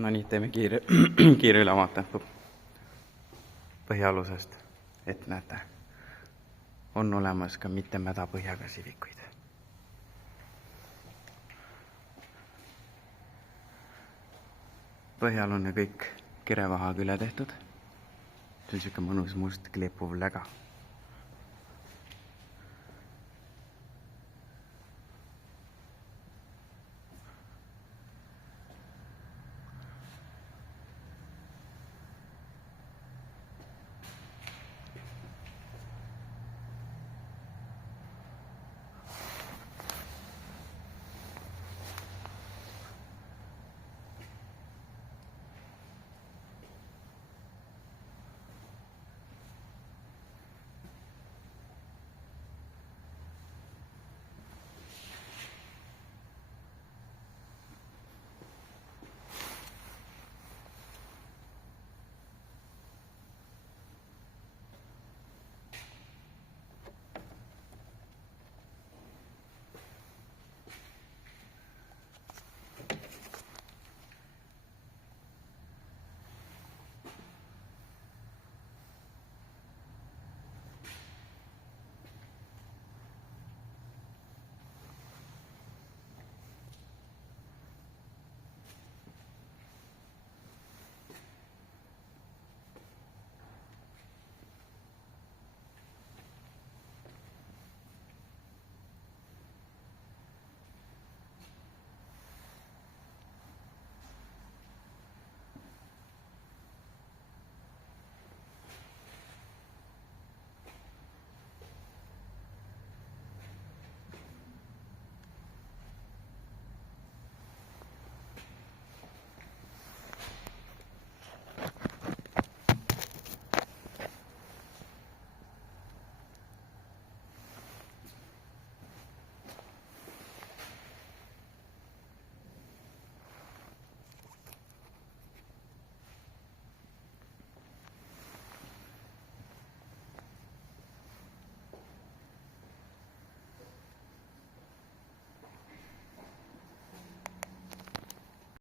No nii, teeme kiire ülevaate põhialusest, et näete, on olemas ka mitte mädapõhjaga sivikuid. Põhjal on kõik kirevahaga üle tehtud. See on siuke mõnus must kleepuv läga.